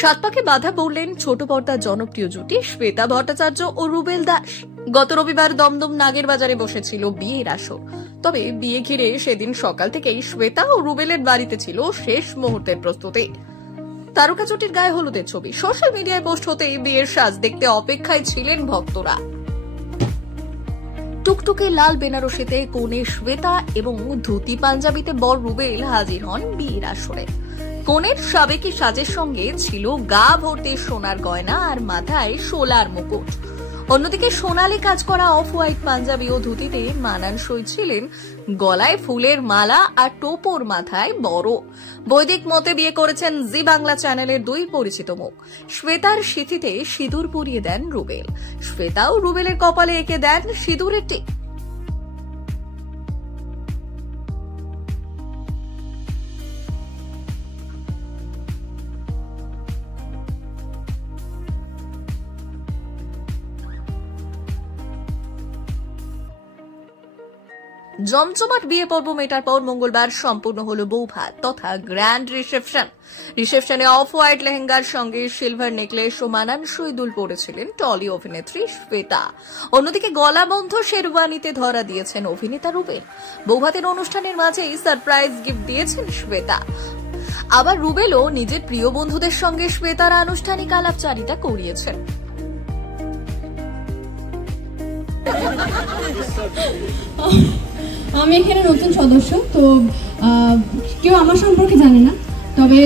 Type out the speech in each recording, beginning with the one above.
সাত পাকে বাধা পড়লেন ছোট পর্দার জনপ্রিয় জুটি শ্বেতা ভট্টাচার্য ও রুবেল দাস। গত রবিবার দমদম নাগের বাজারে বসেছিল বিয়ের আসর। তবে বিয়ে ঘিরে সেদিন সকাল থেকেই শ্বেতা ও রুবেলের বাড়িতে ছিল শেষ মুহূর্তের প্রস্তুতি। তারকা জুটির গায়ে হলুদের ছবি সোশ্যাল মিডিয়ায় পোস্ট হতেই বিয়ের সাজ দেখতে অপেক্ষায় ছিলেন ভক্তরা। টুকটুকে লাল বেনারসিতে কনে শ্বেতা এবং ধুতি পাঞ্জাবিতে বর রুবেল হাজির হন বিয়ের আসরে। কনের সাবেকি সাজের সঙ্গে ছিল গা ভর্তি সোনার গয়না আর মাথায় শোলার মুকুট। অন্যদিকে সোনালি কাজ করা অফ হোয়াইট পাঞ্জাবি ও ধুতিতে মানানসই ছিলেন গলায় ফুলের মালা আর টোপর মাথায় বড়। বৈদিক মতে বিয়ে করেছেন জি বাংলা চ্যানেলের দুই পরিচিত মুখ। শ্বেতার সিঁথিতে সিঁদুর পরিয়ে দেন রুবেল। শ্বেতাও রুবেলের কপালে এঁকে দেন সিঁদুরের টিপ। জমজমাট বিয়ে পর্ব মেটার পর মঙ্গলবার সম্পূর্ণ হলো বৌভাত তথা গ্র্যান্ড রিসেপশনে অফ হোয়াইট লেহেঙ্গার সঙ্গে সিলভার নেকলেস ও মানানসই দুল পরেছিলেন টলি অভিনেত্রী শ্বেতা। অন্যদিকে গলাবন্ধ শেরওয়ানিতে ধরা দিয়েছেন অভিনেতা রুবেল। বৌভাতের অনুষ্ঠানের মাঝেই সারপ্রাইজ গিফট দিয়েছেন শ্বেতা। আবার রুবেলও নিজের প্রিয় বন্ধুদের সঙ্গে শ্বেতার আনুষ্ঠানিক আলাপচারিতা করিয়েছেন। আমি এখানে নতুন সদস্য, তো কেউ আমার সম্পর্কে জানে না। তবে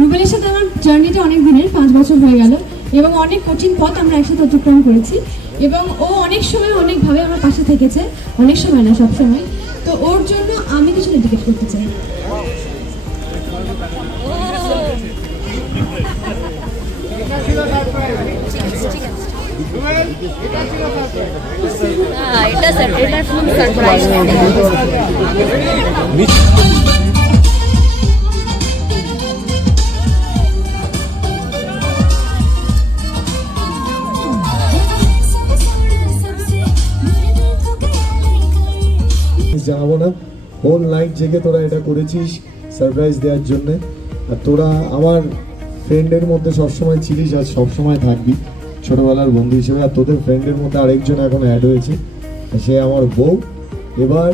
রুবেলের সাথে আমার জার্নিটা অনেক দিনের, 5 বছর হয়ে গেল এবং অনেক কঠিন পথ আমরা একসাথে অতিক্রম করেছি এবং ও অনেক সময় অনেকভাবে আমার পাশে থেকেছে, অনেক সময় না সব সময়। তো ওর জন্য আমি কিছু ডেডিকেট করতে চাই। এটা ফুল সারপ্রাইজ। জানাবো না, হোল নাইট জেগে তোরা এটা করেছিস সারপ্রাইজ দেওয়ার জন্য। আর তোরা আমার ফ্রেন্ডের মধ্যে সবসময় ছিলিস আর সবসময় থাকবি ছোটবেলার বন্ধু হিসেবে। আর তোদের ফ্রেন্ডের মধ্যে আরেকজন এখন অ্যাড হয়েছে, সে আমার বউ। এবার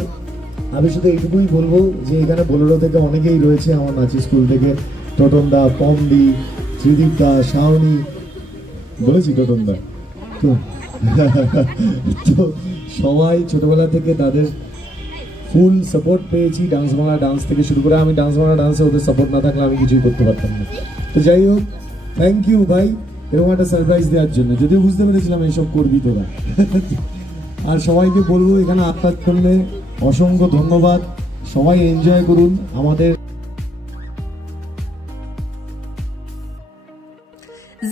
আমি শুধু এইটুকুই বলবো যে এখানে বোলেরো থেকে অনেকেই রয়েছে আমার নাচি স্কুল থেকে, টোটনদা, পমদি, ত্রিদীপদা, শাওনি, বলেছি টোটনদা তো তো সবাই ছোটবেলা থেকে তাদের ফুল সাপোর্ট পেয়েছি। ডান্স বাংলা ডান্স থেকে শুরু করে আমি ডান্স বাংলা ডান্সে ওদের সাপোর্ট না থাকলে আমি কিছুই করতে পারতাম না। তো যাই হোক, থ্যাংক ইউ ভাই এরকম একটা সারপ্রাইজ দেওয়ার জন্য, যদিও বুঝতে পেরেছিলাম এইসব করবি তোরা। আর সবাইকে বলবো এখানে আপনার জন্য অসংখ্য ধন্যবাদ। সবাই এনজয় করুন আমাদের।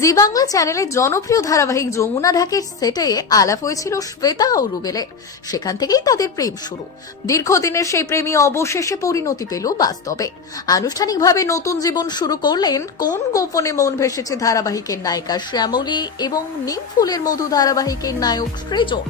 জি বাংলা চ্যানেলের জনপ্রিয় ধারাবাহিক যমুনা ঢাকের সেটে আলাপ হয়েছিল শ্বেতা ও রুবেলের। সেখান থেকেই তাদের প্রেম শুরু। দীর্ঘদিনের সেই প্রেমী অবশেষে পরিণতি পেল বাস্তবে। আনুষ্ঠানিকভাবে নতুন জীবন শুরু করলেন কোন গোপনে মন ভেসেছে ধারাবাহিকের নায়িকা শ্যামলী এবং নিম ফুলের মধু ধারাবাহিকের নায়ক সৃজন।